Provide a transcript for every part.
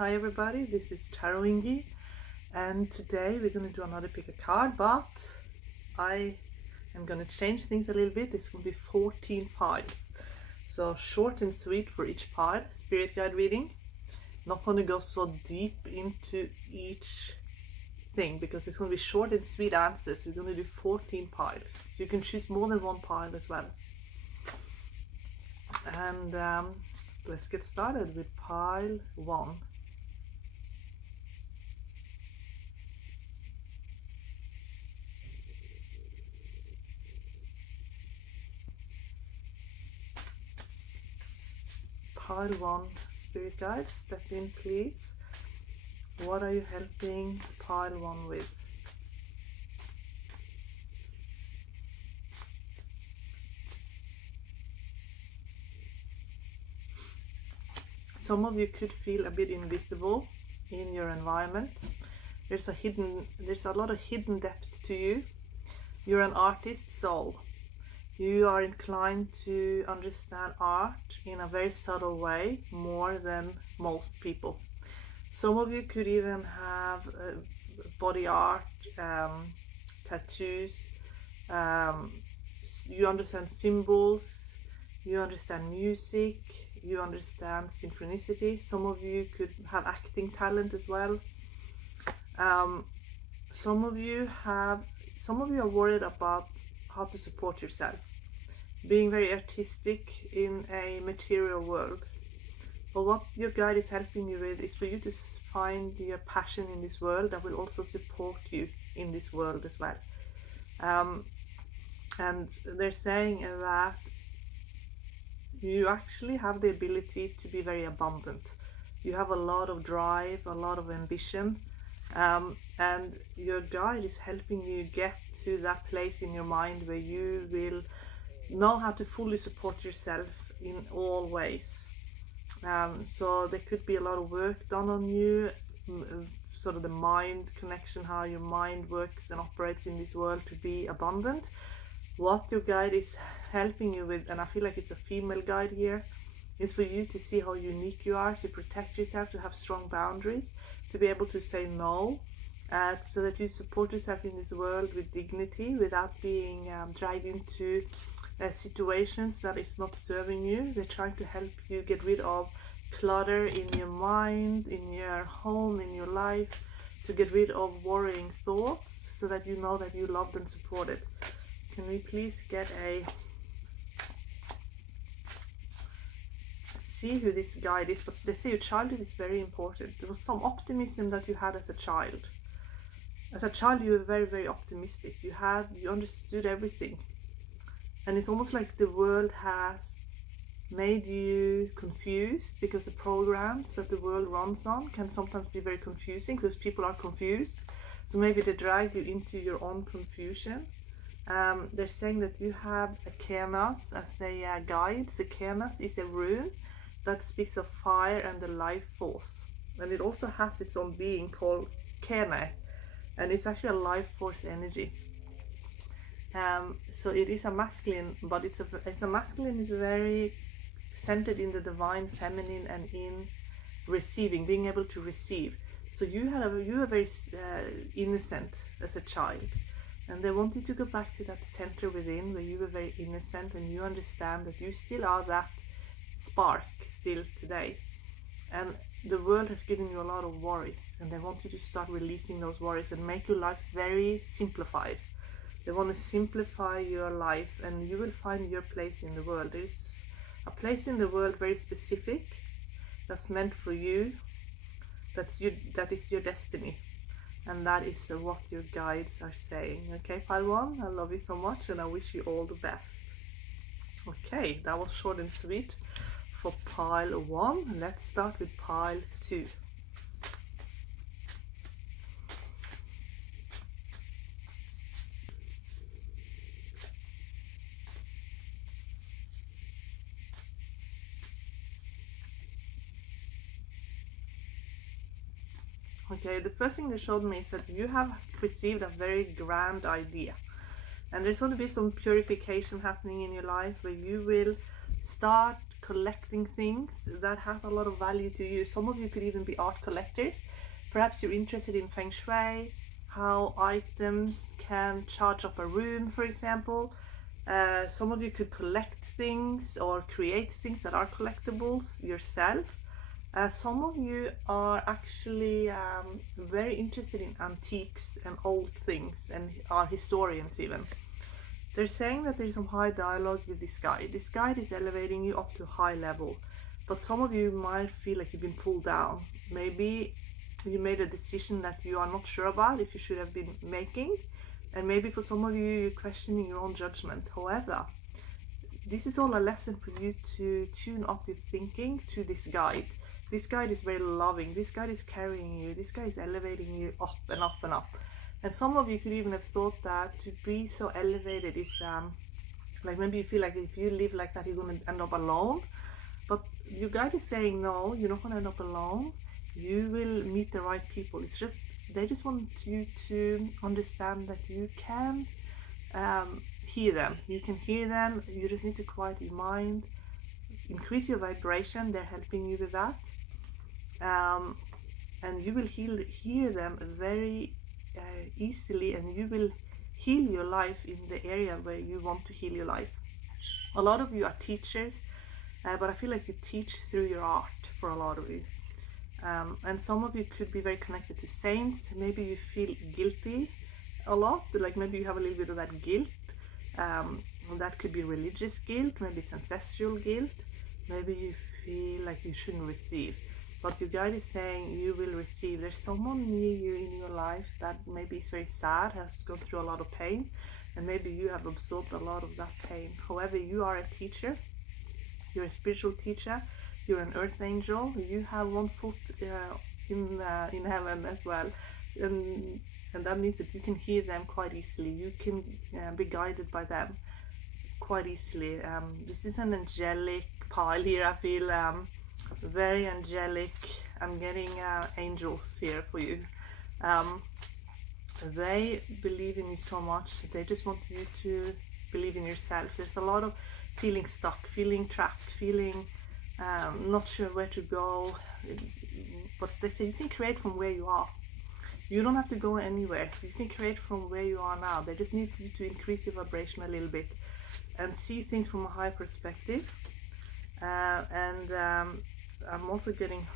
Hi everybody, this is Tarot Ingi, and today we're going to do another pick a card, but I am going to change things a little bit. It's going to be 14 piles, so short and sweet for each pile. Spirit guide reading. Not going to go so deep into each thing because it's going to be short and sweet answers. We're going to do 14 piles, so you can choose more than one pile as well. And let's get started with pile 1. Pile 1, Spirit guides, step in please. What are you helping pile 1 with? Some of you could feel a bit invisible in your environment. There's a lot of hidden depth to you. You're an artist soul. You are inclined to understand art in a very subtle way, more than most people. Some of you could even have body art, tattoos. You understand symbols, you understand music, you understand synchronicity. Some of you could have acting talent as well. Some of you are worried about how to support yourself, being very artistic in a material world. But what your guide is helping you with is for you to find your passion in this world that will also support you in this world as well. And they're saying that you actually have the ability to be very abundant. You have a lot of drive, a lot of ambition, and your guide is helping you get to that place in your mind where you will know how to fully support yourself in all ways. So there could be a lot of work done on you, sort of the mind connection, how your mind works and operates in this world to be abundant. What your guide is helping you with, and I feel like it's a female guide here, is for you to see how unique you are, to protect yourself, to have strong boundaries, to be able to say no, so that you support yourself in this world with dignity without being dragged into situations that is not serving you. They're trying to help you get rid of clutter in your mind, in your home, in your life, to get rid of worrying thoughts so that you know that you're loved and supported. Can we please get a see who this guide is? But they say your childhood is very important. There was some optimism that you had as a child. As a child you were very, very optimistic. You understood everything. And it's almost like the world has made you confused, because the programs that the world runs on can sometimes be very confusing because people are confused. So maybe they drag you into your own confusion. They're saying that you have a Kenas as a guide. So Kenas is a rune that speaks of fire and the life force. And it also has its own being called Kene. And it's actually a life force energy. So it is a masculine, but it's a masculine is very centered in the divine feminine and in receiving, being able to receive. So you were very innocent as a child, and they want you to go back to that center within where you were very innocent, and you understand that you still are that spark still today. And the world has given you a lot of worries, and they want you to start releasing those worries and make your life very simplified. They want to simplify your life, and you will find your place in the world. There's a place in the world very specific that's meant for you, that is your destiny, and that is what your guides are saying. Okay, pile 1, I love you so much and I wish you all the best. Okay, that was short and sweet for pile 1. Let's start with pile 2. Okay, the first thing they showed me is that you have received a very grand idea, and there's going to be some purification happening in your life where you will start collecting things that has a lot of value to you. Some of you could even be art collectors. Perhaps you're interested in feng shui, how items can charge up a room, for example. Some of you could collect things or create things that are collectibles yourself. Some of you are actually very interested in antiques and old things and are historians even. They're saying that there's some high dialogue with this guide. This guide is elevating you up to a high level, but some of you might feel like you've been pulled down. Maybe you made a decision that you are not sure about if you should have been making, and maybe for some of you you're questioning your own judgment. However, this is all a lesson for you to tune up your thinking to this guide. This guide is very loving. This guide is carrying you. This guide is elevating you up and up and up. And some of you could even have thought that to be so elevated is like maybe you feel like if you live like that you're going to end up alone. But your guide is saying no, you're not going to end up alone. You will meet the right people. It's just they just want you to understand that you can hear them. You can hear them. You just need to quiet your mind, increase your vibration. They're helping you with that, and you will hear them very easily, and you will heal your life in the area where you want to heal your life. A lot of you are teachers, but I feel like you teach through your art for a lot of you. And some of you could be very connected to saints. Maybe you feel guilty a lot, like maybe you have a little bit of that guilt. That could be religious guilt, maybe it's ancestral guilt, maybe you feel like you shouldn't receive. But your guide is saying you will receive. There's someone near you in your life that maybe is very sad, has gone through a lot of pain, and maybe you have absorbed a lot of that pain. However, you are a teacher, you're a spiritual teacher, you're an earth angel, you have one foot in heaven as well, and that means that you can hear them quite easily. You can be guided by them quite easily. This is an angelic pile here. I feel very angelic. I'm getting angels here for you. They believe in you so much. They just want you to believe in yourself. There's a lot of feeling stuck, feeling trapped, feeling not sure where to go. But they say you can create from where you are. You don't have to go anywhere. You can create from where you are now. They just need you to increase your vibration a little bit and see things from a higher perspective. I'm also getting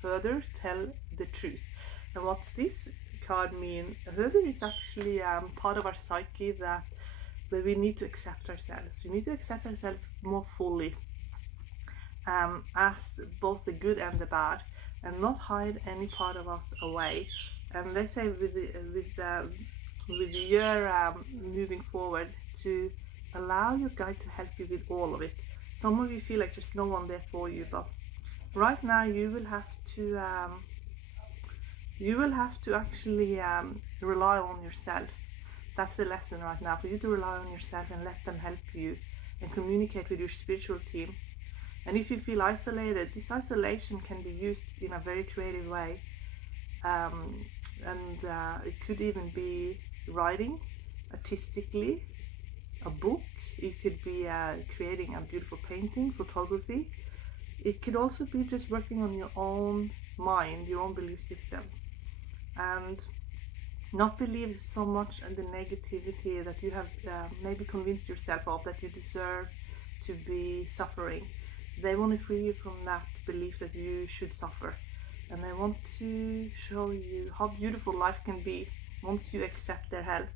further tell the truth. And what this card means, further is actually part of our psyche that we need to accept ourselves. We need to accept ourselves more fully as both the good and the bad, and not hide any part of us away. And let's say with the year moving forward, to allow your guide to help you with all of it. Some of you feel like there's no one there for you, but right now you will have to actually rely on yourself. That's the lesson right now, for you to rely on yourself and let them help you and communicate with your spiritual team. And if you feel isolated, this isolation can be used in a very creative way. It could even be writing artistically, a book. It could be creating a beautiful painting, photography. It could also be just working on your own mind, your own belief systems, and not believe so much in the negativity that you have maybe convinced yourself of, that you deserve to be suffering. They want to free you from that belief that you should suffer. And they want to show you how beautiful life can be once you accept their help.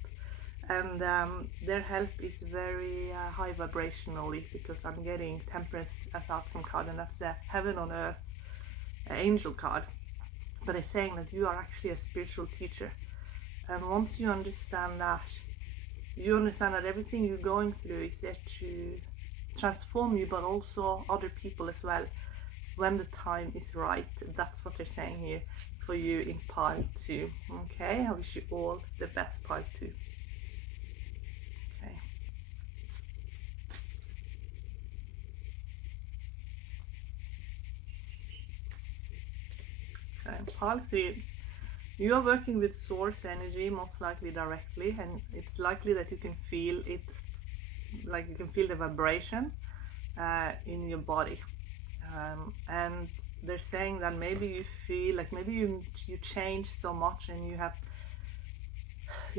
And their help is very high vibrationally, because I'm getting Temperance as outcome card, and that's a heaven on earth angel card. But it's saying that you are actually a spiritual teacher. And once you understand that, you understand that everything you're going through is there to transform you, but also other people as well, when the time is right. That's what they're saying here for you in part 2. Okay, I wish you all the best part 2. Okay. Okay, part 3. You are working with source energy, most likely directly, and it's likely that you can feel it, like you can feel the vibration. in your body. And they're saying that maybe you feel like maybe you changed so much, and you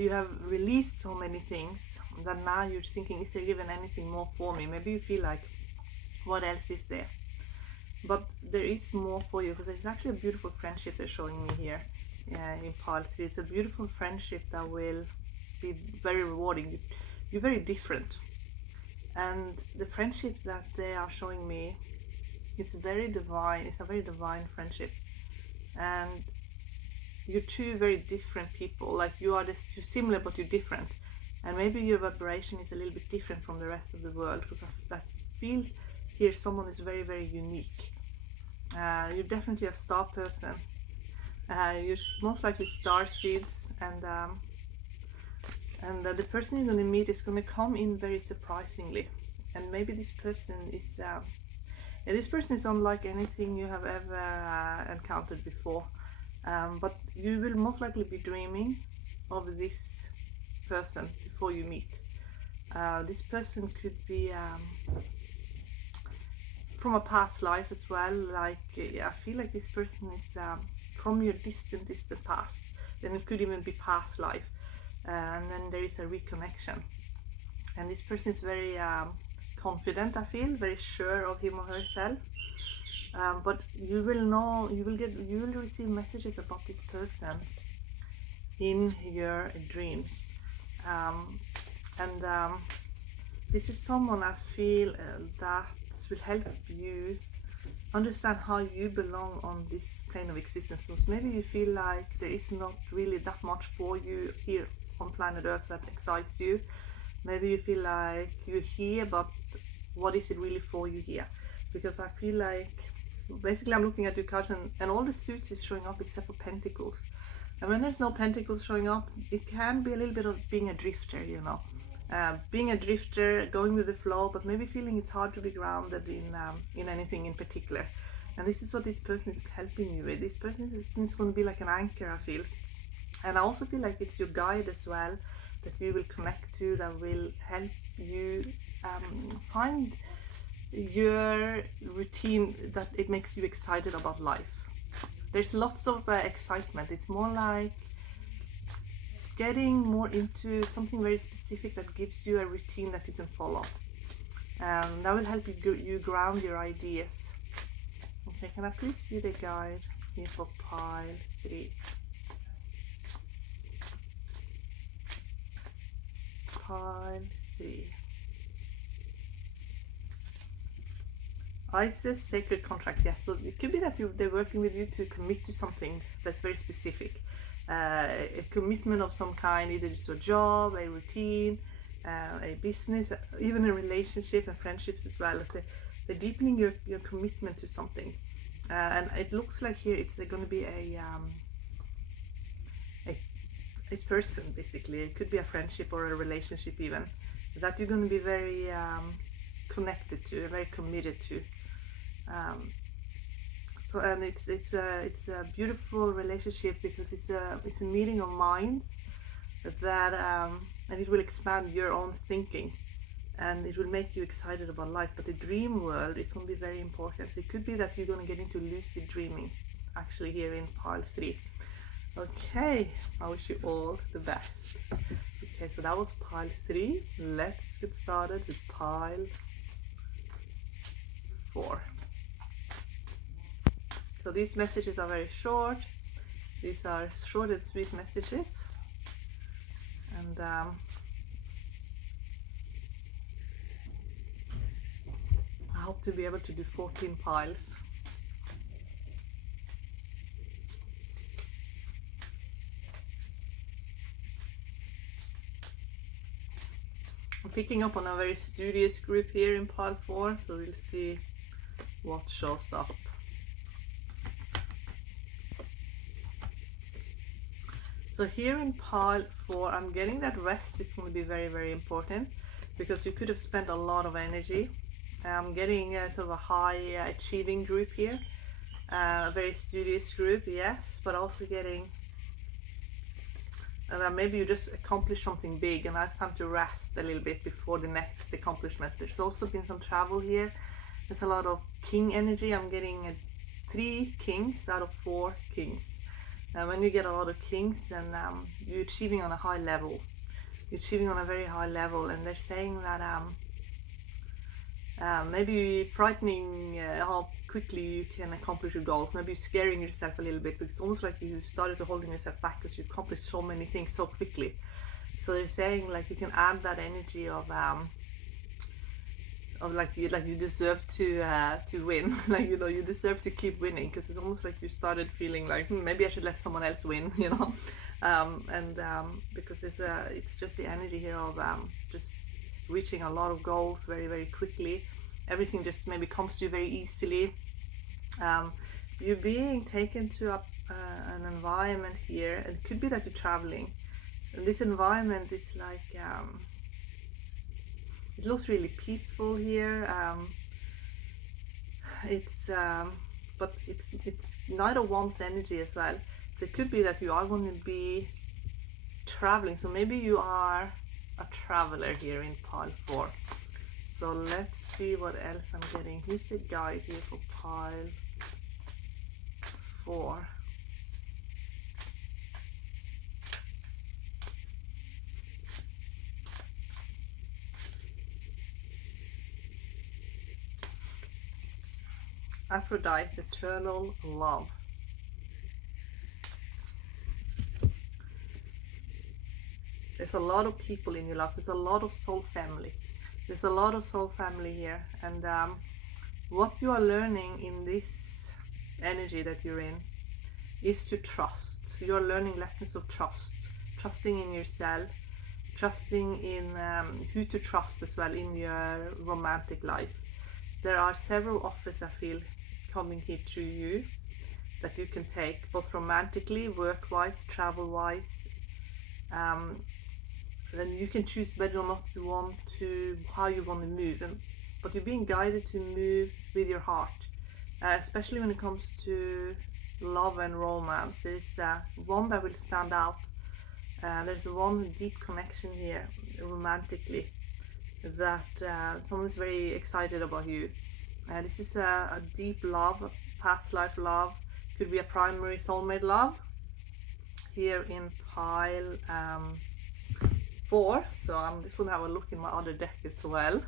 have released so many things that now you're thinking, is there even anything more for me? Maybe you feel like, what else is there? But there is more for you, because there's actually a beautiful friendship they're showing me here in pile 3. It's a beautiful friendship that will be very rewarding. You're very different, and the friendship that they are showing me, it's very divine. It's a very divine friendship, and you're two very different people. Like you're similar, but you're different, and maybe your vibration is a little bit different from the rest of the world, because I feel here someone is very, very unique. You're definitely a star person. You're most likely star seeds, and the person you're going to meet is going to come in very surprisingly, and maybe this person is unlike anything you have ever encountered before. But you will most likely be dreaming of this person before you meet. This person could be from a past life as well. Like I feel like this person is from your distant past. Then it could even be past life, and then there is a reconnection. And this person is very confident. I feel very sure of him or herself. But you will receive messages about this person in your dreams, and this is someone I feel that will help you understand how you belong on this plane of existence. Because maybe you feel like there is not really that much for you here on planet Earth that excites you. Maybe you feel like you're here, but what is it really for you here? Because I feel like basically I'm looking at your cards, and all the suits is showing up except for pentacles. And when there's no pentacles showing up, it can be a little bit of being a drifter, you know. Being a drifter, going with the flow, but maybe feeling it's hard to be grounded in anything in particular. And this is what this person is helping you with. This person is going to be like an anchor, I feel. And I also feel like it's your guide as well, that you will connect to, that will help you find your routine, that it makes you excited about life. There's lots of excitement. It's more like getting more into something very specific that gives you a routine that you can follow. That will help you ground your ideas. Okay, can I please see the guide here for pile 3? Pile 3. Isis sacred contract. Yes, so it could be that they're working with you to commit to something that's very specific. A commitment of some kind, either it's a job, a routine, a business, even a relationship and friendships as well. They're deepening your commitment to something, and it looks like here it's going to be a person, basically. It could be a friendship or a relationship even, that you're going to be very connected to, very committed to. So, and it's a beautiful relationship, because it's a meeting of minds that and it will expand your own thinking, and it will make you excited about life. But the dream world is going to be very important. So it could be that you're going to get into lucid dreaming, actually, here in pile 3. Okay, I wish you all the best. Okay, so that was pile 3. Let's get started with pile 4. So these messages are very short. These are short and sweet messages, and I hope to be able to do 14 piles. I'm picking up on a very studious group here in pile 4, so we'll see what shows up. So here in pile 4, I'm getting that rest is going to be very, very important, because you could have spent a lot of energy. I'm getting sort of a high achieving group here, a very studious group, yes, but also getting maybe you just accomplished something big, and now it's time to rest a little bit before the next accomplishment. There's also been some travel here, There's a lot of king energy. I'm getting 3 kings out of 4 kings. And when you get a lot of kings, then you're achieving on a high level. You're achieving on a very high level, and they're saying that maybe frightening how quickly you can accomplish your goals. Maybe scaring yourself a little bit, because it's almost like you started to holding yourself back because you accomplished so many things so quickly. So they're saying like you can add that energy of like you deserve to win. Like, you know, you deserve to keep winning, because it's almost like you started feeling like maybe I should let someone else win, you know. Because it's just the energy here of just reaching a lot of goals very, very quickly. Everything just maybe comes to you very easily. You're being taken to an environment here. It could be that you're traveling, and this environment is like it looks really peaceful here. But it's neither one's energy as well. So it could be that you are going to be traveling. So maybe you are a traveler here in pile 4. So let's see what else I'm getting. Who's the guide here for pile 4? Aphrodite, eternal love. There's a lot of people in your life. There's a lot of soul family. There's a lot of soul family here. And what you are learning in this energy that you're in is to trust. You're learning lessons of trust. Trusting in yourself. Trusting in who to trust as well in your romantic life. There are several offers, I feel, coming here to you that you can take, both romantically, work-wise, travel-wise. Then you can choose whether or not you want to, how you want to move. But you're being guided to move with your heart, especially when it comes to love and romance. There's one that will stand out. There's one deep connection here romantically, that someone is very excited about you. This is a deep love, past life love, could be a primary soulmate love here in pile 4. So I'm just going to have a look in my other deck as well.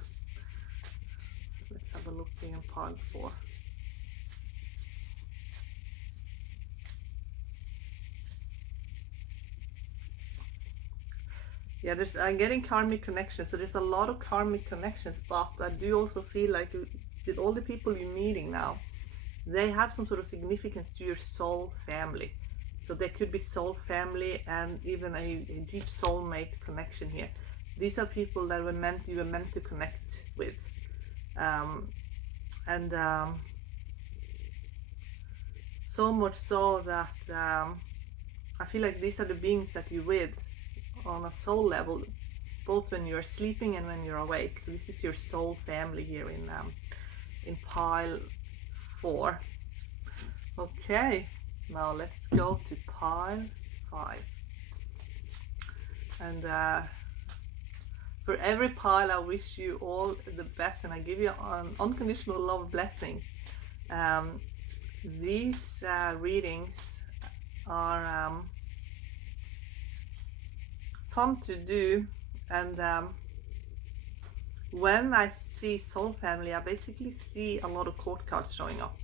Let's have a look in pile 4. Yeah, I'm getting karmic connections. So there's a lot of karmic connections, but I do also feel like with all the people you're meeting now, they have some sort of significance to your soul family. So there could be soul family and even a deep soulmate connection here. These are people that you were meant to connect with. So much so that I feel like these are the beings that you're with on a soul level, both when you're sleeping and when you're awake. So this is your soul family here in pile 4. Okay, now let's go to pile 5. And for every pile, I wish you all the best, and I give you an unconditional love blessing. These readings are fun to do, and when I see soul family, I basically see a lot of court cards showing up.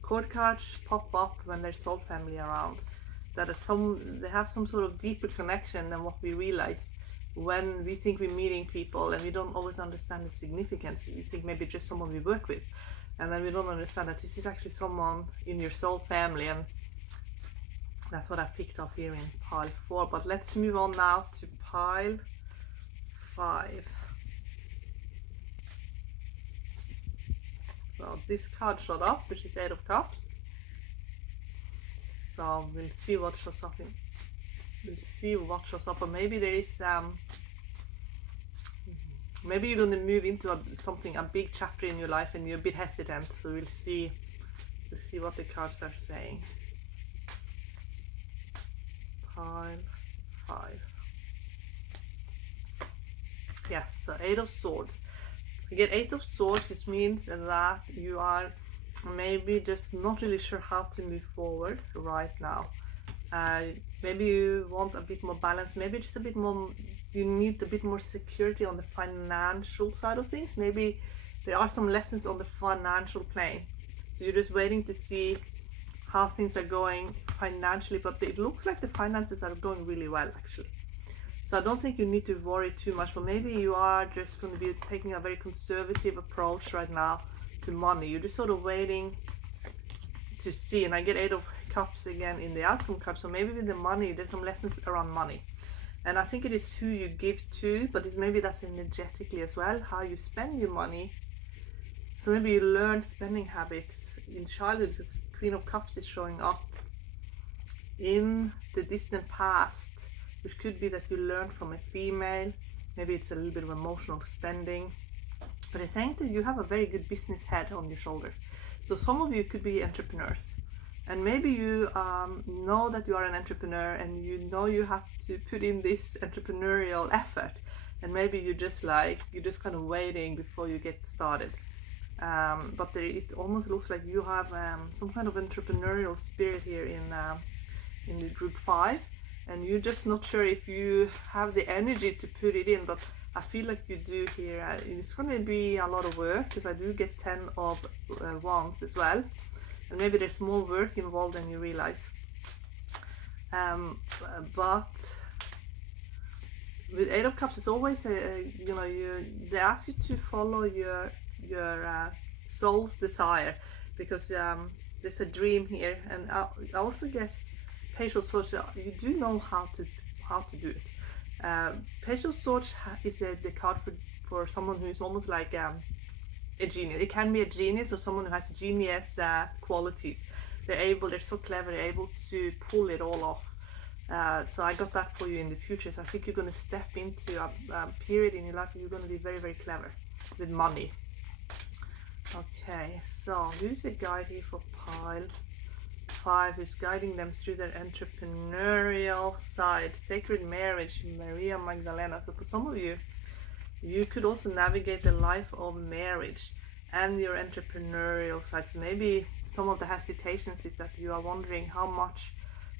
Court cards pop up when there's soul family around, that they have some sort of deeper connection than what we realize when we think we're meeting people and we don't always understand the significance. We think maybe just someone we work with, and then we don't understand that this is actually someone in your soul family. And that's what I picked up here in pile 4. But let's move on now to pile 5. So this card showed up, which is 8 of Cups. So we'll see what shows up or maybe there is maybe you're going to move into a big chapter in your life and you're a bit hesitant. So we'll see what the cards are saying. Pile 5. Yes, so 8 of Swords. You get Eight of Swords, which means that you are maybe just not really sure how to move forward right now. Maybe you want a bit more balance, maybe just a bit more, you need a bit more security on the financial side of things. Maybe there are some lessons on the financial plane, so you're just waiting to see how things are going financially, but it looks like the finances are going really well actually. So I don't think you need to worry too much, but maybe you are just going to be taking a very conservative approach right now to money. You're just sort of waiting to see. And I get Eight of Cups again in the outcome card, so maybe with the money there's some lessons around money. And I think it is who you give to, but it's maybe that's energetically as well, how you spend your money. So maybe you learn spending habits in childhood, because Queen of Cups is showing up in the distant past, which could be that you learned from a female. Maybe it's a little bit of emotional spending, but it's saying that you have a very good business head on your shoulder. So some of you could be entrepreneurs, and maybe you know that you are an entrepreneur, and you know you have to put in this entrepreneurial effort, and maybe you're just kind of waiting before you get started. But it almost looks like you have some kind of entrepreneurial spirit here in the group 5, and you're just not sure if you have the energy to put it in, but I feel like you do here. It's going to be a lot of work, because I do get 10 of Wands as well, and maybe there's more work involved than you realize. But with Eight of Cups, it's always they ask you to follow your soul's desire, because there's a dream here. And I also get Page of Swords. You do know how to do it. Page of Swords is the card for someone who's almost like a genius. It can be a genius or someone who has genius qualities. They're so clever, they're able to pull it all off. So I got that for you in the future. So I think you're going to step into a period in your life where you're going to be very, very clever with money. Okay, so who's the guide here for pile 5, who's guiding them through their entrepreneurial side? Sacred Marriage, Maria Magdalena. So for some of you, you could also navigate the life of marriage and your entrepreneurial side. So maybe some of the hesitations is that you are wondering how much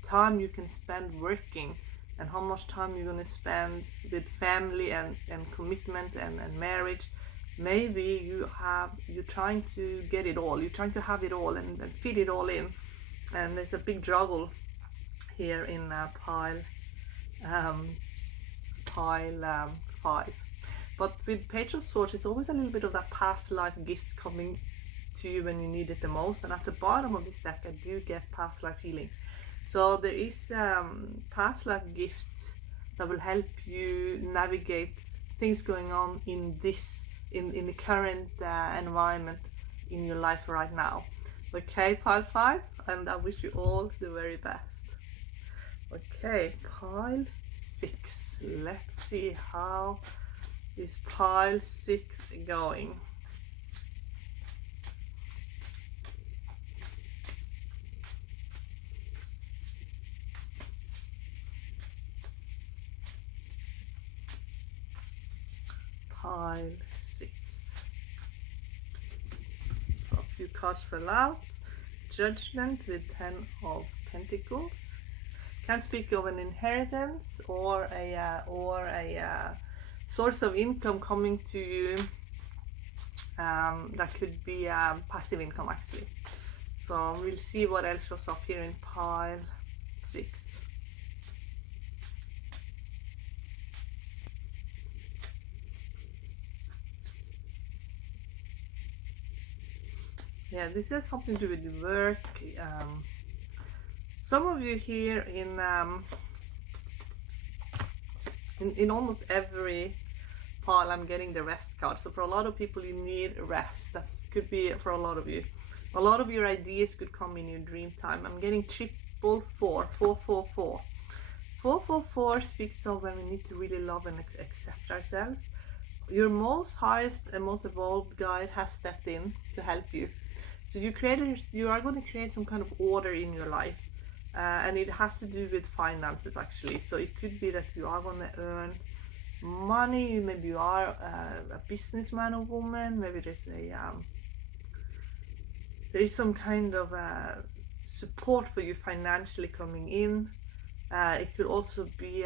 time you can spend working, and how much time you're going to spend with family and commitment and marriage. Maybe you're trying to get it all, you're trying to have it all and fit it all in, and there's a big juggle here in pile 5. But with Page of Swords, it's always a little bit of that past life gifts coming to you when you need it the most. And at the bottom of this deck, I do get past life healing. So there is past life gifts that will help you navigate things going on in the current environment in your life right now. Okay, pile 5, and I wish you all the very best. Okay, pile 6. Let's see how is pile 6 going. Pile 6. So a few cards fell out. Judgment with 10 of Pentacles. Can speak of an inheritance or a source of income coming to you. That could be passive income actually. So we'll see what else shows up here in pile 6. Yeah, this has something to do with work. Some of you here in almost every pile, I'm getting the rest card. So for a lot of people, you need rest. That could be for a lot of you. A lot of your ideas could come in your dream time. I'm getting 444, 444. 444 speaks of when we need to really love and accept ourselves. Your most highest and most evolved guide has stepped in to help you. So you are going to create some kind of order in your life, and it has to do with finances actually. So it could be that you are going to earn money. Maybe you are a businessman or woman. Maybe there is some kind of support for you financially coming in. It could also be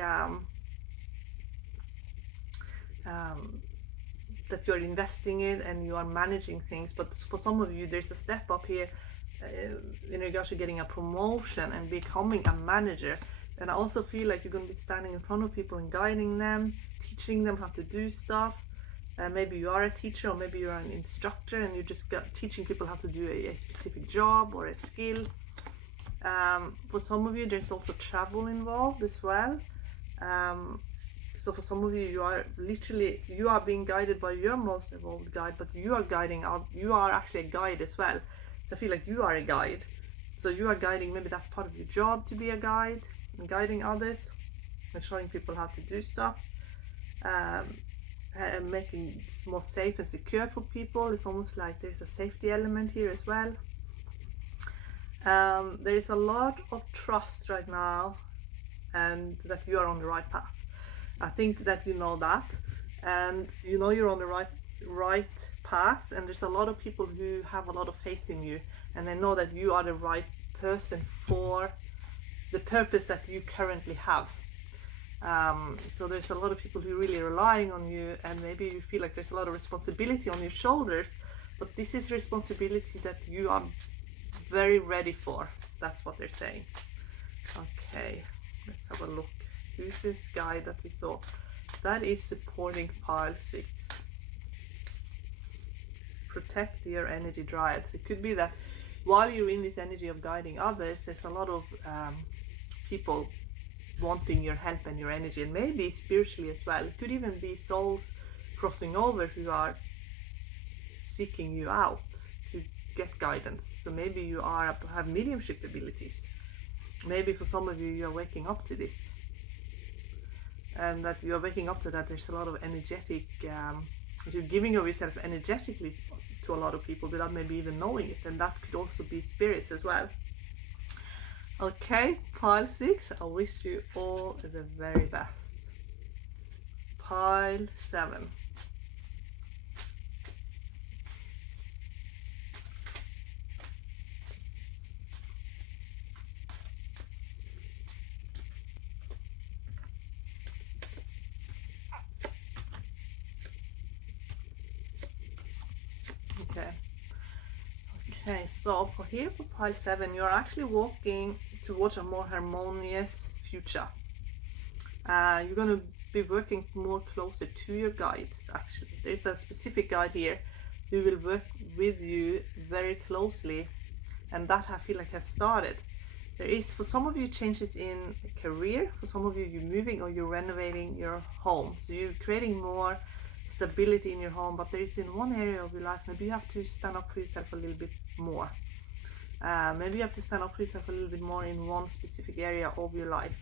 that you're investing in and you are managing things. But for some of you, there's a step up here in regards to getting a promotion and becoming a manager. And I also feel like you're going to be standing in front of people and guiding them, teaching them how to do stuff. Maybe you are a teacher, or maybe you're an instructor and you're just teaching people how to do a specific job or a skill. For some of you, there's also travel involved as well. So for some of you, you are being guided by your most evolved guide, but you are actually a guide as well. So I feel like you are a guide. So you are guiding, maybe that's part of your job, to be a guide and guiding others and showing people how to do stuff. And making it more safe and secure for people. It's almost like there's a safety element here as well. There is a lot of trust right now, and that you are on the right path. I think that you know that, and you know you're on the right path, and there's a lot of people who have a lot of faith in you, and they know that you are the right person for the purpose that you currently have. So there's a lot of people who are really relying on you, and maybe you feel like there's a lot of responsibility on your shoulders, but this is responsibility that you are very ready for. That's what they're saying. Okay, let's have a look. Who's this guy that we saw? That is supporting pile 6. Protect your energy dryads. It could be that while you're in this energy of guiding others, there's a lot of people wanting your help and your energy, and maybe spiritually as well. It could even be souls crossing over who are seeking you out to get guidance. So maybe you have mediumship abilities. Maybe for some of you, you are waking up to this, and that you are waking up to that. There's a lot of energetic, you're giving of yourself energetically to a lot of people without maybe even knowing it, and that could also be spirits as well. Okay, pile 6, I wish you all the very best. Pile 7. Okay, so for pile 7, you're actually walking towards a more harmonious future. You're going to be working more closer to your guides. Actually, there's a specific guide here who will work with you very closely, and that I feel like has started. There is, for some of you, changes in career. For some of you, you're moving or you're renovating your home, so you're creating more stability in your home. But there is in one area of your life, maybe you have to stand up for yourself a little bit more. Maybe you have to stand up for yourself a little bit more in one specific area of your life,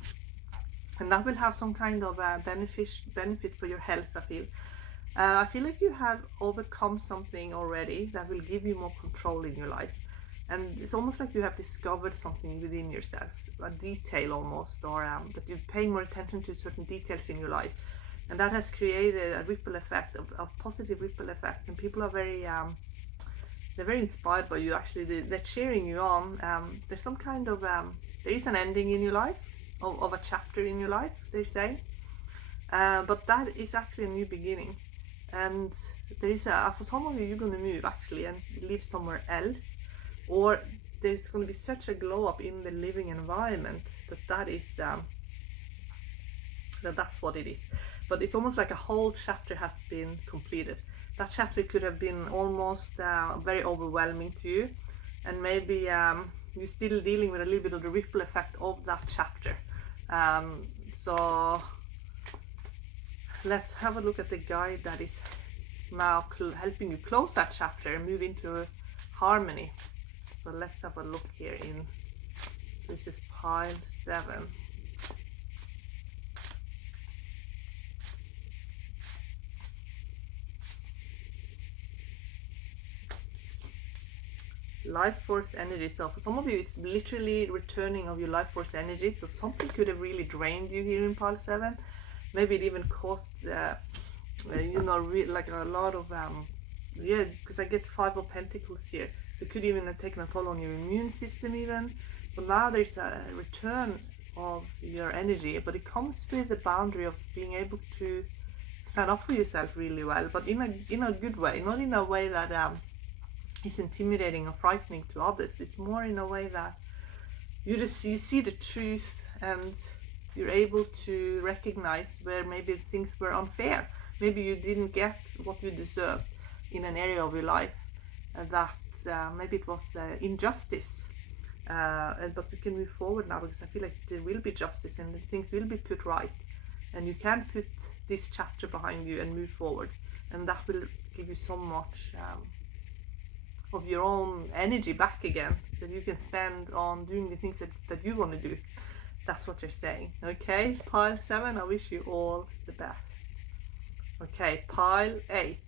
and that will have some kind of benefit for your health. I feel like you have overcome something already that will give you more control in your life, and it's almost like you have discovered something within yourself, a detail almost, or that you're paying more attention to certain details in your life, and that has created a ripple effect, a positive ripple effect, and people are they're very inspired by you. Actually, they're cheering you on. There's some kind of there is an ending in your life, of a chapter in your life, they say, but that is actually a new beginning. And there is for some of you, you're going to move actually and live somewhere else, or there's going to be such a glow up in the living environment that's what it is. But it's almost like a whole chapter has been completed. That chapter could have been almost very overwhelming to you, and maybe you're still dealing with a little bit of the ripple effect of that chapter. So let's have a look at the guide that is now helping you close that chapter and move into harmony. So let's have a look here this is pile 7. Life force energy. So for some of you, it's literally returning of your life force energy. So something could have really drained you here in pile 7. Maybe it even caused like a lot of because I get 5 of Pentacles here, so it could even have taken a toll on your immune system even. But now there's a return of your energy, but it comes with the boundary of being able to stand up for yourself really well, but in a good way, not in a way that is intimidating or frightening to others. It's more in a way that you see the truth, and you're able to recognize where maybe things were unfair. Maybe you didn't get what you deserved in an area of your life, that maybe it was injustice. But we can move forward now, because I feel like there will be justice and things will be put right, and you can put this chapter behind you and move forward, and that will give you so much of your own energy back again that you can spend on doing the things that you want to do. That's what they're saying. Okay, pile 7, I wish you all the best. Okay, pile 8.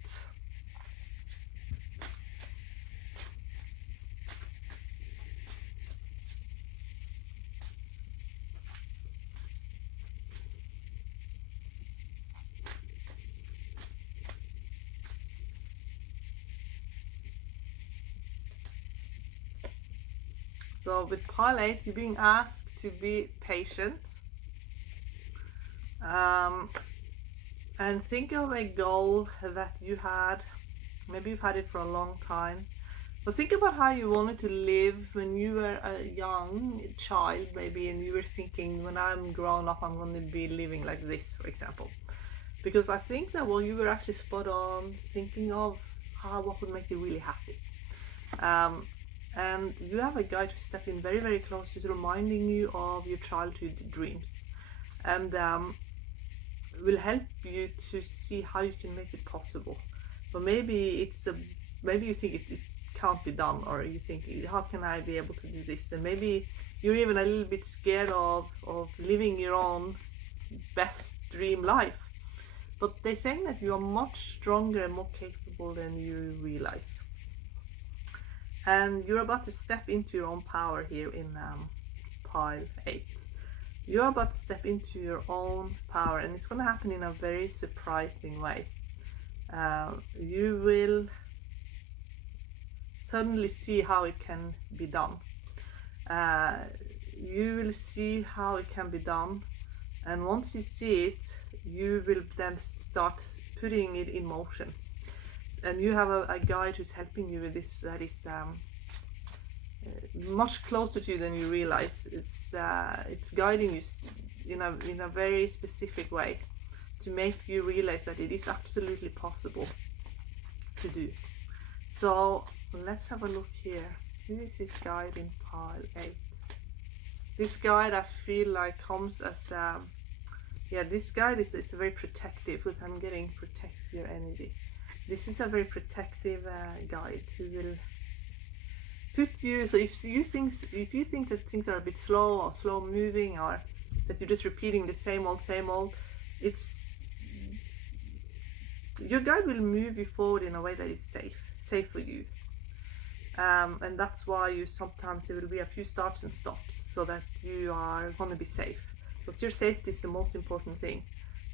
So with pile 8, you're being asked to be patient, and think of a goal that you had. Maybe you've had it for a long time, but think about how you wanted to live when you were a young child maybe, and you were thinking, when I'm grown up I'm going to be living like this, for example. Because I think that, well, you were actually spot on thinking of what would make you really happy. And you have a guide to step in very, very close, who's reminding you of your childhood dreams, and will help you to see how you can make it possible. But maybe maybe you think it can't be done, or you think, how can I be able to do this? And maybe you're even a little bit scared of living your own best dream life. But they're saying that you are much stronger and more capable than you realize. And you're about to step into your own power here in pile 8. You're about to step into your own power, and it's going to happen in a very surprising way. You will suddenly see how it can be done. You will see how it can be done, and once you see it, you will then start putting it in motion. And you have a guide who's helping you with this, that is much closer to you than you realize. It's guiding you in a very specific way to make you realize that it is absolutely possible to do. So let's have a look here. Who is this guide in pile 8? This guide, I feel like, comes as this guide is very protective, because I'm getting protect your energy. This is a very protective guide who will put you, so if you think that things are a bit slow or slow moving, or that you're just repeating the same old, your guide will move you forward in a way that is safe for you. And that's why sometimes there will be a few starts and stops, so that you are going to be safe, because your safety is the most important thing.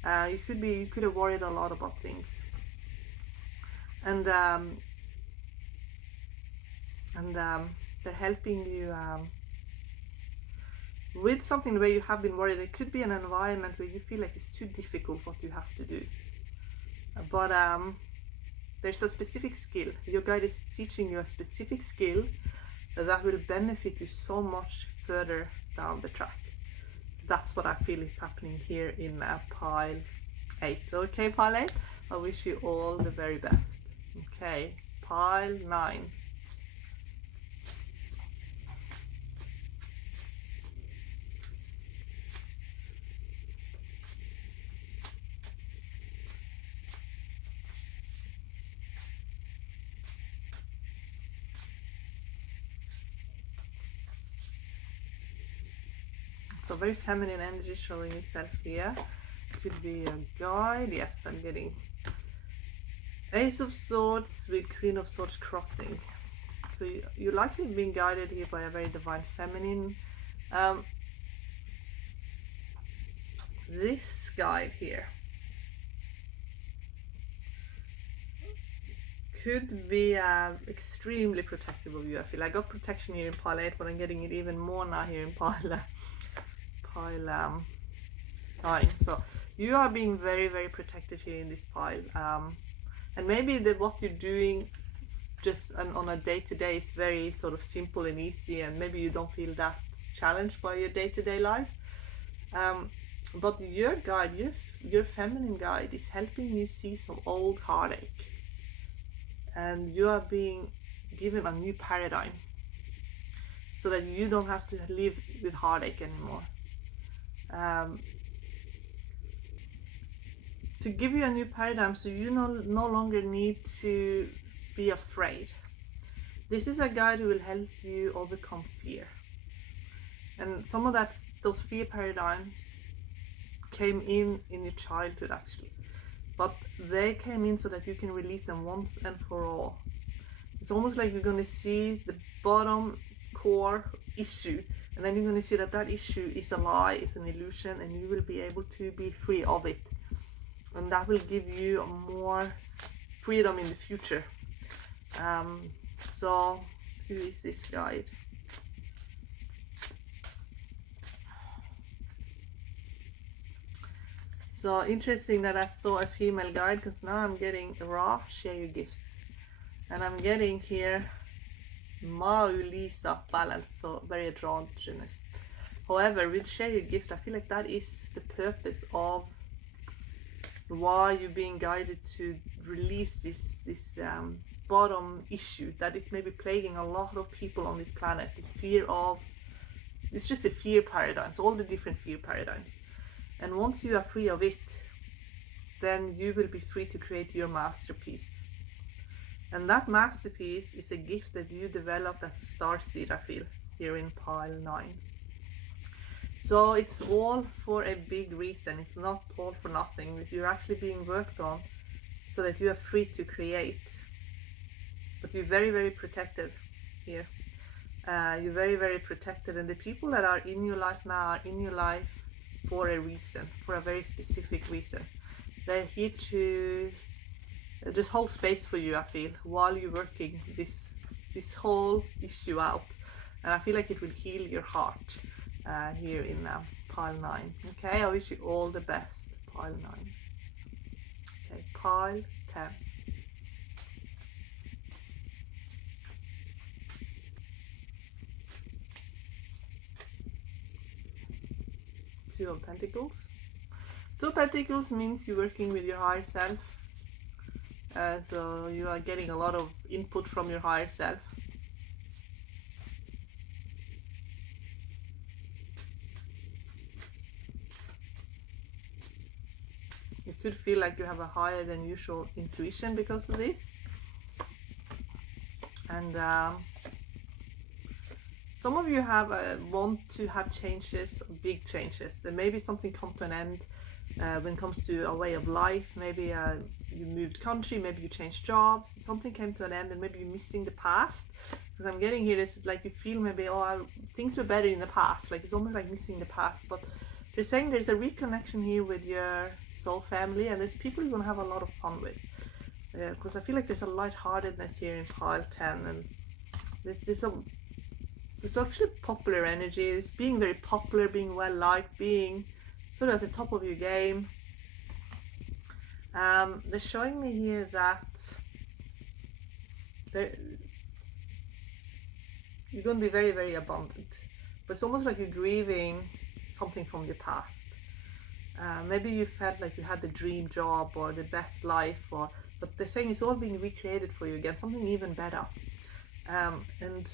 You could have worried a lot about things, and they're helping you with something where you have been worried. It could be an environment where you feel like it's too difficult what you have to do, but there's a specific skill. Your guide is teaching you a specific skill that will benefit you so much further down the track. That's what I feel is happening here in pile 8. Okay, pile 8, I wish you all the very best. Okay, pile 9. So very feminine energy showing itself here. Could be a guide. Yes, I'm getting Ace of Swords with Queen of Swords crossing. So you're likely being guided here by a very divine feminine. This guide here could be extremely protective of you. I feel I got protection here in pile 8, but I'm getting it even more now here in pile 9. So you are being very, very protective here in this pile, and maybe what you're doing just on a day-to-day is very sort of simple and easy, and maybe you don't feel that challenged by your day-to-day life, but your guide, your feminine guide, is helping you see some old heartache, and you are being given a new paradigm so that you don't have to live with heartache anymore. To give you a new paradigm, so you no longer need to be afraid. This is a guide who will help you overcome fear. And some of those fear paradigms came in your childhood actually. But they came in so that you can release them once and for all. It's almost like you're going to see the bottom core issue, and then you're going to see that issue is a lie, it's an illusion, and you will be able to be free of it. And that will give you more freedom in the future. So who is this guide? So interesting that I saw a female guide, because now I'm getting raw, share your gifts, and I'm getting here Maulisa, balance, so very androgynous. However, with share your gift, I feel like that is the purpose of why you're being guided to release this bottom issue that is maybe plaguing a lot of people on this planet. This fear of, it's just the fear paradigms, all the different fear paradigms. And once you are free of it, then you will be free to create your masterpiece. And that masterpiece is a gift that you developed as a starseed, I feel, here in pile 9. So it's all for a big reason. It's not all for nothing. You're actually being worked on so that you are free to create. But you're very, very protected here. You're very, very protected. And the people that are in your life now are in your life for a reason, for a very specific reason. They're here to just hold space for you, I feel, while you're working this whole issue out. And I feel like it will heal your heart here in pile 9. Okay, I wish you all the best, pile 9. Okay, pile 10. Two of Pentacles. Two of Pentacles means you're working with your higher self. So you are getting a lot of input from your higher self. You could feel like you have a higher than usual intuition because of this. And some of you have want to have changes, big changes. And maybe something come to an end when it comes to a way of life. Maybe you moved country, maybe you changed jobs, something came to an end, and maybe you're missing the past. Because I'm getting here is like you feel maybe, oh, things were better in the past. Like it's almost like missing the past. But they're saying there's a reconnection here with your soul family, and there's people you're going to have a lot of fun with. Because I feel like there's a lightheartedness here in pile 10, and there's actually popular energy. It's being very popular, being well liked, being sort of at the top of your game. They're showing me here that you're going to be very, very abundant, but it's almost like you're grieving something from your past. Maybe you felt like you had the dream job or the best life, but they're saying it's all being recreated for you again, something even better. And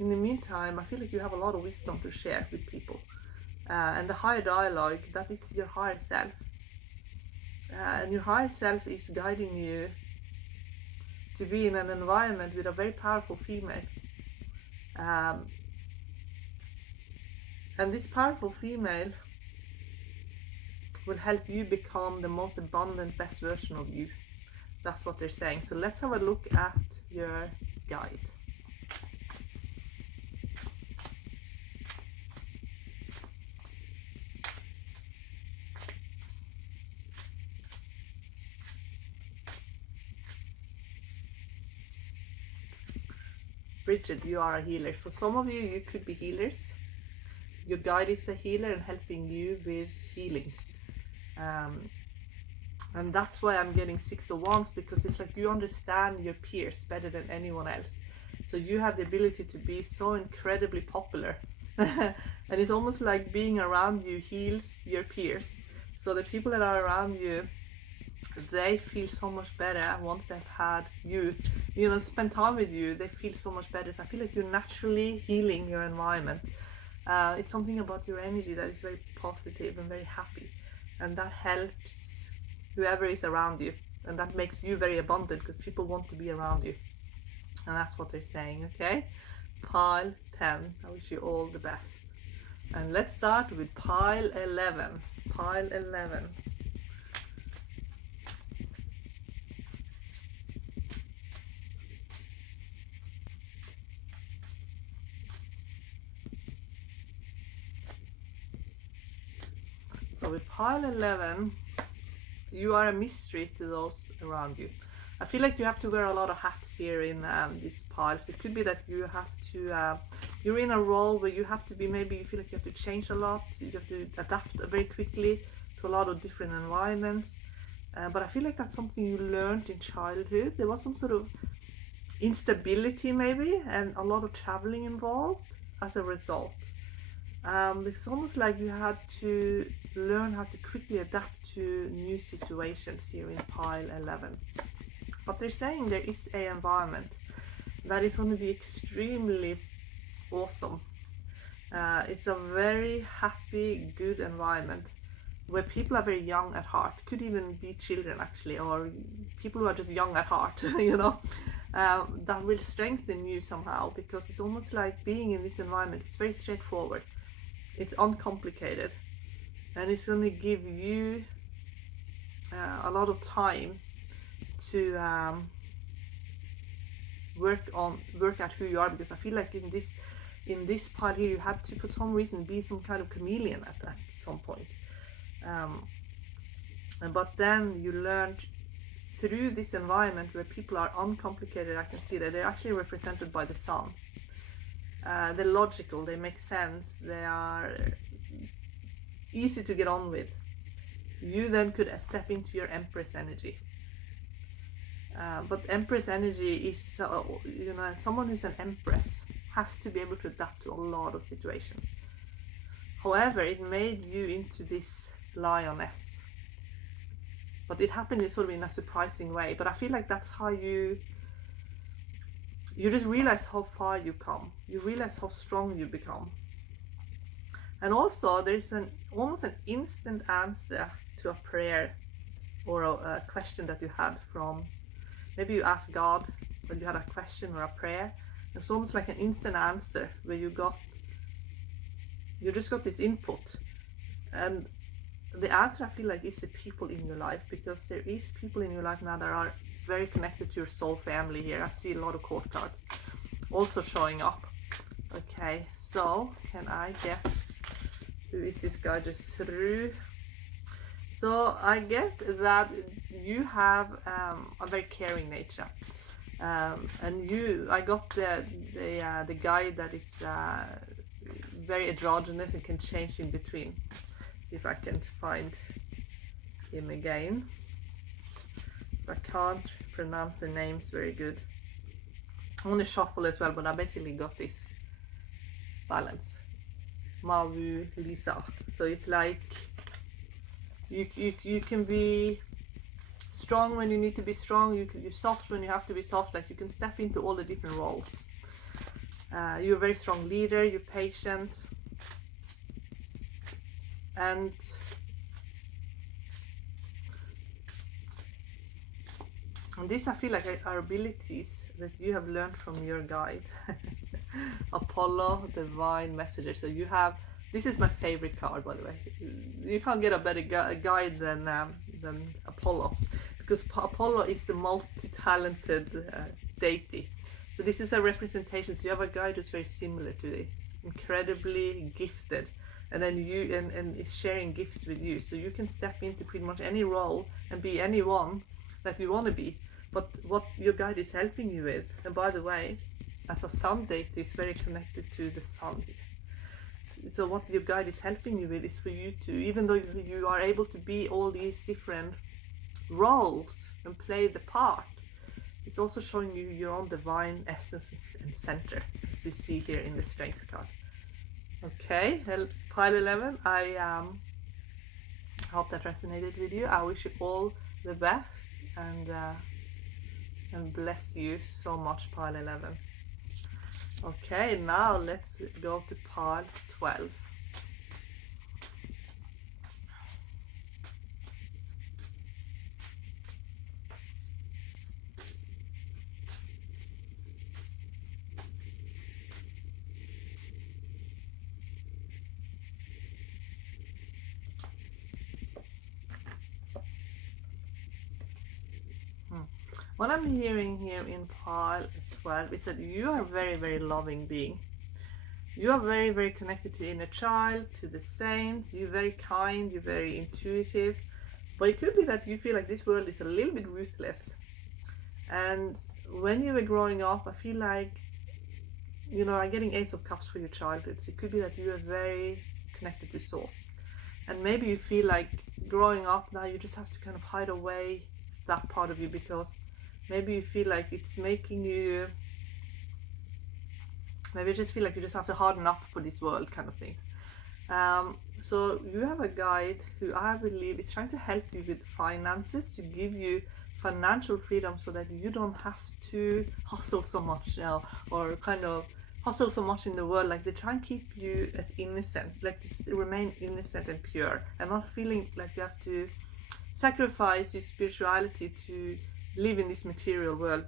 in the meantime, I feel like you have a lot of wisdom to share with people. And the higher dialogue, that is your higher self. And your higher self is guiding you to be in an environment with a very powerful female. And this powerful female will help you become the most abundant, best version of you. That's what they're saying. So let's have a look at your guide. Bridget, you are a healer. For some of you, you could be healers. Your guide is a healer and helping you with healing. And that's why I'm getting 6 of Wands, because it's like you understand your peers better than anyone else. So you have the ability to be so incredibly popular. And it's almost like being around you heals your peers. So the people that are around you, they feel so much better once they've had you, spend time with you. They feel so much better. So I feel like you're naturally healing your environment. It's something about your energy that is very positive and very happy, and that helps whoever is around you, and that makes you very abundant because people want to be around you. And that's what they're saying. Okay, pile 10, I wish you all the best. And let's start with pile 11. Pile 11. So with pile 11, you are a mystery to those around you. I feel like you have to wear a lot of hats here in these piles. It could be that you have to, you're in a role where you have to be, maybe you feel like you have to change a lot. You have to adapt very quickly to a lot of different environments. But I feel like that's something you learned in childhood. There was some sort of instability maybe, and a lot of traveling involved as a result. It's almost like you had to learn how to quickly adapt to new situations here in pile 11. But they're saying there is an environment that is going to be extremely awesome. It's a very happy, good environment where people are very young at heart. Could even be children actually, or people who are just young at heart, that will strengthen you somehow, because it's almost like being in this environment. It's very straightforward. It's uncomplicated, and it's going to give you a lot of time to work out who you are, because I feel like in this part here you had to, for some reason, be some kind of chameleon at some point. But then you learned through this environment where people are uncomplicated. I can see that they're actually represented by the sun. They're logical, they make sense, they are easy to get on with. You then could step into your Empress energy. But Empress energy is, someone who's an Empress has to be able to adapt to a lot of situations. However, it made you into this lioness. But it happened in a surprising way. But I feel like that's how you just realize how far you come. You realize how strong you become. And also there's almost an instant answer to a prayer or a question that you had from, maybe you asked God, but you had a question or a prayer. It's almost like an instant answer where you just got this input. And the answer, I feel like, is the people in your life, because there is people in your life now that are very connected to your soul family here. I see a lot of court cards also showing up. Okay, so can I get, who is this guy just through? So I get that you have a very caring nature, and I got the guy that is very androgynous and can change in between. See if I can find him again. So I can't pronounce the names very good. I'm going to shuffle as well, but I basically got this balance. Mavu Lisa. So it's like you can be strong when you need to be strong. You're soft when you have to be soft. Like you can step into all the different roles. You're a very strong leader. You're patient. And this, I feel like, are abilities that you have learned from your guide. Apollo, Divine Messenger. So you have, this is my favorite card, by the way. You can't get a better guide than Apollo, because Apollo is the multi-talented deity. So this is a representation. So you have a guide who's very similar to this, incredibly gifted, and then you and is sharing gifts with you. So you can step into pretty much any role and be anyone that you want to be. But what your guide is helping you with, and by the way, as a sun date is very connected to the sun. So what your guide is helping you with is for you to, even though you are able to be all these different roles and play the part, it's also showing you your own divine essence and center, as we see here in the strength card. Okay, pile 11, I hope that resonated with you. I wish you all the best and bless you so much, pile 11. Okay, now let's go to pile 12. What I'm hearing here in pile 12 is that you are a very, very loving being. You are very, very connected to inner child, to the saints. You're very kind, you're very intuitive. But it could be that you feel like this world is a little bit ruthless. And when you were growing up, I feel like, you know, I'm getting Ace of Cups for your childhood. So it could be that you are very connected to source. And maybe you feel like growing up now you just have to kind of hide away that part of you, because maybe you feel like it's making you, maybe you just feel like you just have to harden up for this world kind of thing. So you have a guide who I believe is trying to help you with finances, to give you financial freedom so that you don't have to hustle so much now, or kind of hustle so much in the world. Like they try and keep you as innocent, like to remain innocent and pure, and not feeling like you have to sacrifice your spirituality to live in this material world.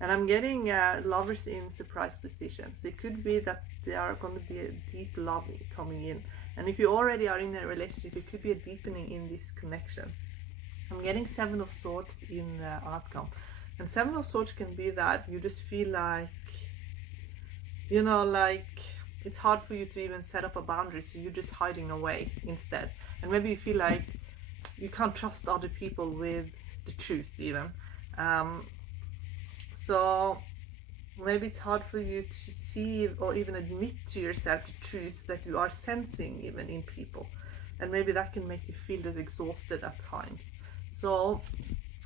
And I'm getting lovers in surprise position. So it could be that there are going to be a deep love coming in. And if you already are in a relationship, it could be a deepening in this connection. I'm getting Seven of Swords in the outcome. And Seven of Swords can be that you just feel like, you know, like it's hard for you to even set up a boundary, so you're just hiding away instead. And maybe you feel like you can't trust other people with the truth even. So maybe it's hard for you to see or even admit to yourself the truth that you are sensing even in people. And maybe that can make you feel just exhausted at times. So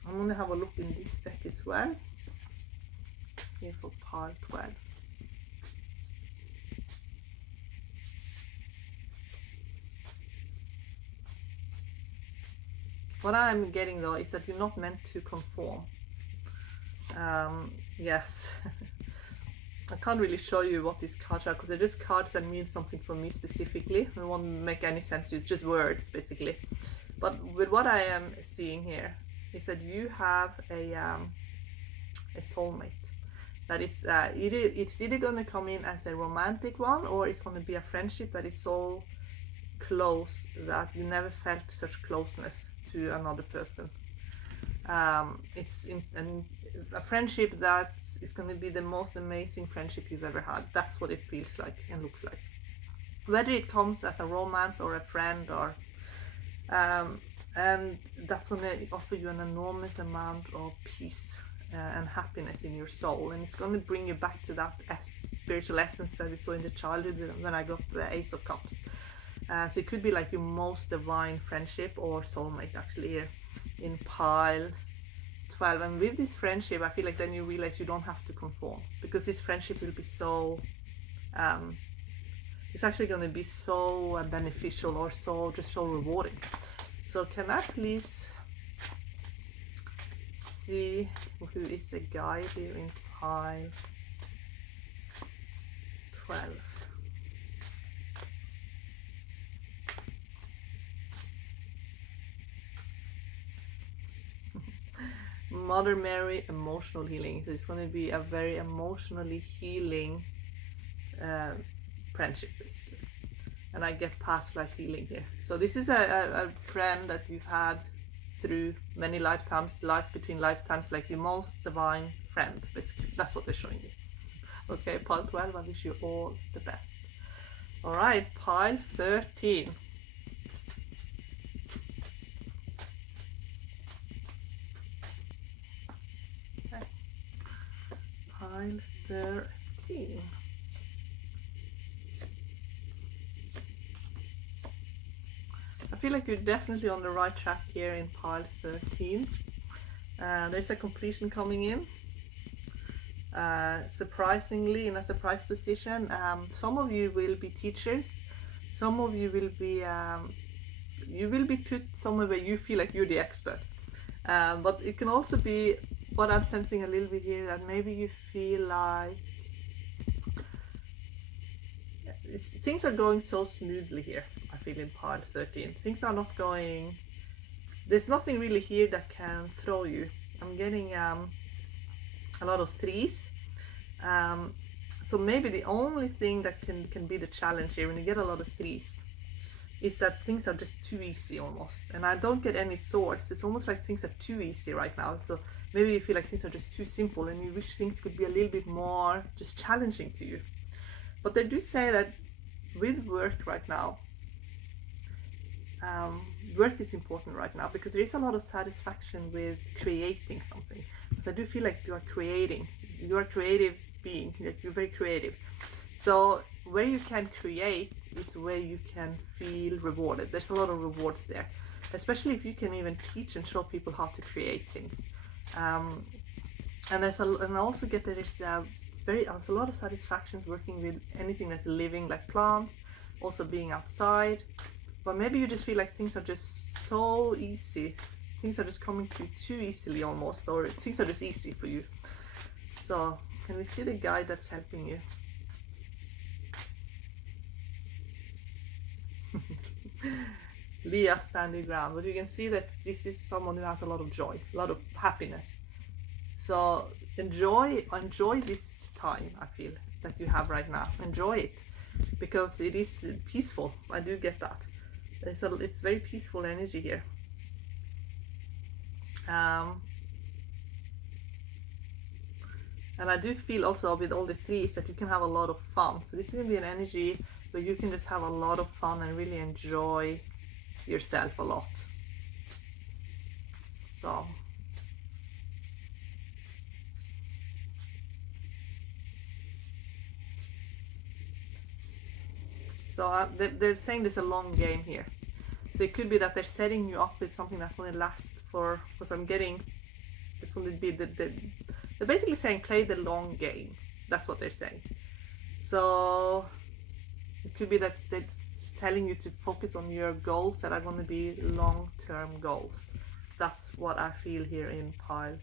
I'm going to have a look in this deck as well. Here for pile 12. What I'm getting though is that you're not meant to conform. Yes. I can't really show you what these cards are because they're just cards that mean something for me specifically. It won't make any sense to you. It's just words basically. But with what I am seeing here is that you have a soulmate. That is it's either going to come in as a romantic one, or it's going to be a friendship that is so close that you never felt such closeness to another person. It's a friendship that is going to be the most amazing friendship you've ever had. That's what it feels like and looks like. Whether it comes as a romance or a friend, or and that's going to offer you an enormous amount of peace and happiness in your soul, and it's going to bring you back to that spiritual essence that we saw in the childhood when I got the Ace of Cups. So it could be like your most divine friendship or soulmate actually here in pile 12. And with this friendship, I feel like then you realize you don't have to conform, because this friendship will be so it's actually going to be so beneficial, or so rewarding. So can I please see who is the guide here in pile 12? Mother Mary emotional healing. So it's going to be a very emotionally healing friendship basically. And I get past life healing here. So this is a friend that you've had through many lifetimes, life between lifetimes, like your most divine friend basically. That's what they're showing you. Okay, pile 12, I wish you all the best. All right, pile 13. Pile 13. I feel like you're definitely on the right track here in pile 13. There's a completion coming in. Surprisingly, in a surprise position, some of you will be teachers. Some of you will be put somewhere where you feel like you're the expert. But it can also be, what I'm sensing a little bit here, that maybe you feel like things are going so smoothly here. I feel in pile 13. Things are not going, there's nothing really here that can throw you. I'm getting a lot of threes. So maybe the only thing that can be the challenge here when you get a lot of threes is that things are just too easy almost. And I don't get any swords. It's almost like things are too easy right now. So maybe you feel like things are just too simple and you wish things could be a little bit more just challenging to you. But they do say that with work right now, work is important right now because there is a lot of satisfaction with creating something. Because I do feel like you are creating. You are a creative being. You're very creative. So where you can create is where you can feel rewarded. There's a lot of rewards there, especially if you can even teach and show people how to create things. And I also get that there's a lot of satisfaction working with anything that's living, like plants, also being outside. But maybe you just feel like things are just so easy. Things are just coming to you too easily almost, or things are just easy for you. So can we see the guide that's helping you? Leah, stand your ground. But you can see that this is someone who has a lot of joy, a lot of happiness. So enjoy this time. I feel that you have right now. Enjoy it because it is peaceful. I do get that. It's very peaceful energy here. And I do feel also with all the threes that you can have a lot of fun. So this is going to be an energy where you can just have a lot of fun and really enjoy yourself a lot. So they're saying there's a long game here. So it could be that they're setting you up with something that's going to last for, because I'm getting, it's going to be they're basically saying play the long game. That's what they're saying. So it could be that they're telling you to focus on your goals that are going to be long-term goals. That's what I feel here in pile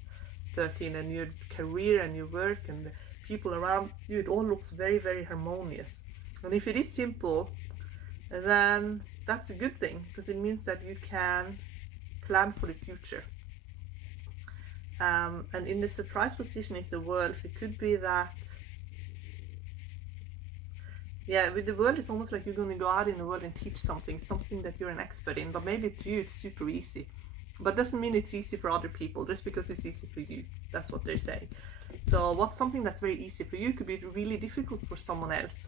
13. And your career and your work and the people around you, it all looks very, very harmonious. And if it is simple, then that's a good thing, because it means that you can plan for the future. And in the surprise position is the world. So it could be that, yeah, with the world it's almost like you're going to go out in the world and teach something that you're an expert in, but maybe to you it's super easy. But doesn't mean it's easy for other people just because it's easy for you. That's what they're saying. So what's something that's very easy for you could be really difficult for someone else.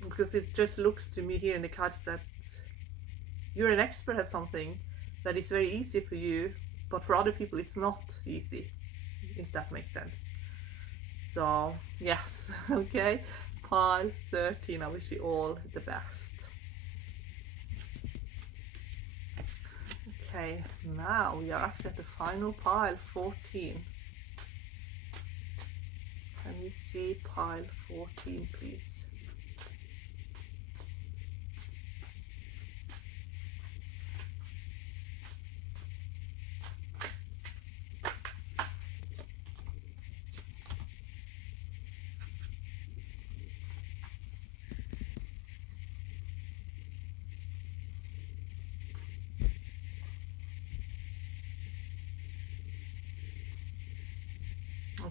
Because it just looks to me here in the cards that you're an expert at something that is very easy for you, but for other people it's not easy, if that makes sense. So yes, okay, pile 13, I wish you all the best. Okay, now we are actually at the final pile 14. Can we see pile 14 please?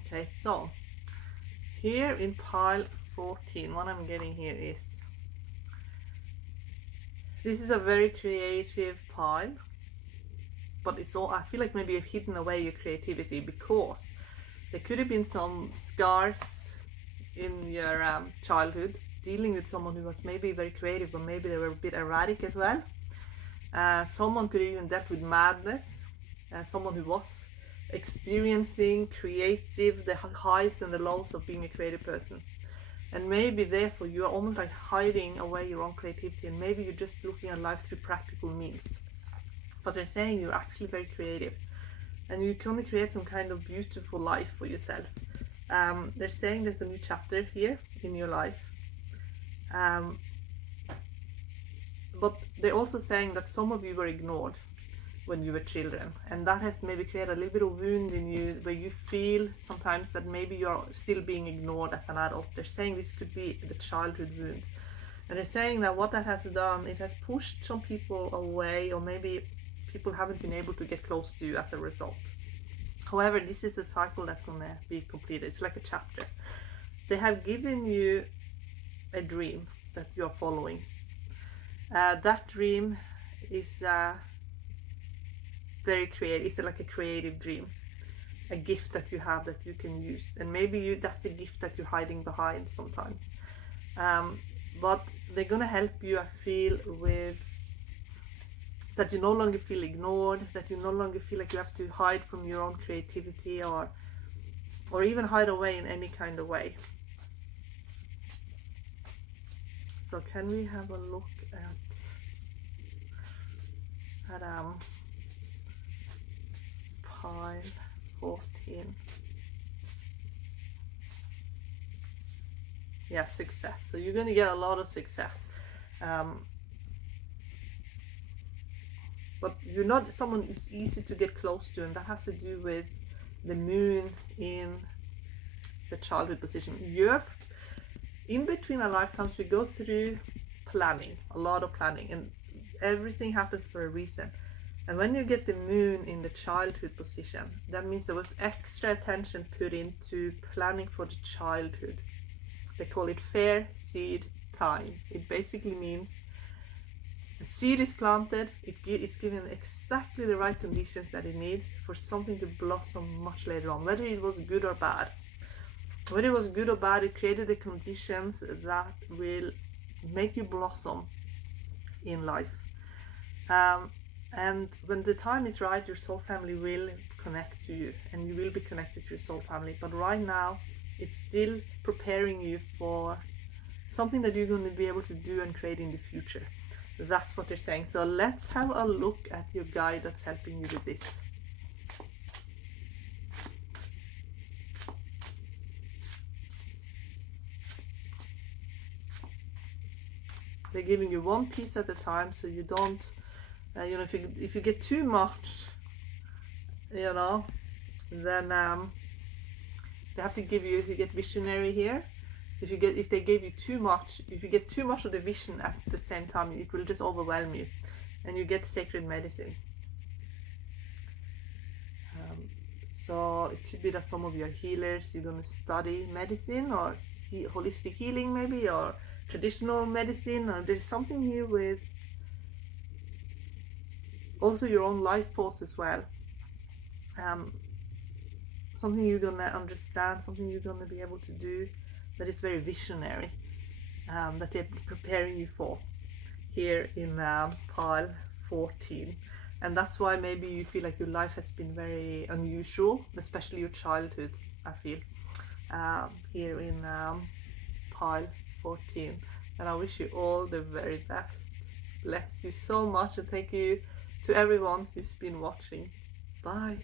Okay, so here in pile 14, what I'm getting here is, this is a very creative pile, but it's all, I feel like maybe you've hidden away your creativity because there could have been some scars in your childhood, dealing with someone who was maybe very creative, but maybe they were a bit erratic as well. Someone could have even dealt with madness, someone who was experiencing the highs and the lows of being a creative person. And maybe therefore you are almost like hiding away your own creativity, and maybe you're just looking at life through practical means. But they're saying you're actually very creative, and you can create some kind of beautiful life for yourself. They're saying there's a new chapter here in your life. But they're also saying that some of you were ignored when you were children, and that has maybe created a little bit of wound in you where you feel sometimes that maybe you're still being ignored as an adult. They're saying this could be the childhood wound, and they're saying that what that has done, it has pushed some people away, or maybe people haven't been able to get close to you as a result. However, this is a cycle that's going to be completed. It's like a chapter. They have given you a dream that you are following. That dream is very creative. It's like a creative dream, a gift that you have that you can use, and maybe that's a gift that you're hiding behind sometimes. But they're gonna help you, I feel, with that you no longer feel ignored, that you no longer feel like you have to hide from your own creativity, or even hide away in any kind of way. So can we have a look at pile 14? Yeah, success. So you're going to get a lot of success, but you're not someone who's easy to get close to, and that has to do with the moon in the childhood position. You're in between our lifetimes, we go through planning, a lot of planning, and everything happens for a reason. And when you get the moon in the childhood position, that means there was extra attention put into planning for the childhood. They call it fair seed time. It basically means the seed is planted, it's given exactly the right conditions that it needs for something to blossom much later on, whether it was good or bad. Whether it was good or bad, it created the conditions that will make you blossom in life. And when the time is right, your soul family will connect to you, and you will be connected to your soul family. But right now, it's still preparing you for something that you're going to be able to do and create in the future. That's what they're saying. So let's have a look at your guide that's helping you with this. They're giving you one piece at a time, so you don't, if you get too much, then they have to give you, if you get visionary here, so if they gave you too much, if you get too much of the vision at the same time, it will just overwhelm you, and you get sacred medicine. So it could be that some of you are healers, you're going to study medicine, or holistic healing maybe, or traditional medicine, or there's something here with also your own life force as well. Something you're going to understand, something you're going to be able to do that is very visionary, that they're preparing you for here in pile 14. And that's why maybe you feel like your life has been very unusual, especially your childhood, I feel, here in pile 14. And I wish you all the very best. Bless you so much, and thank you to everyone who's been watching. Bye.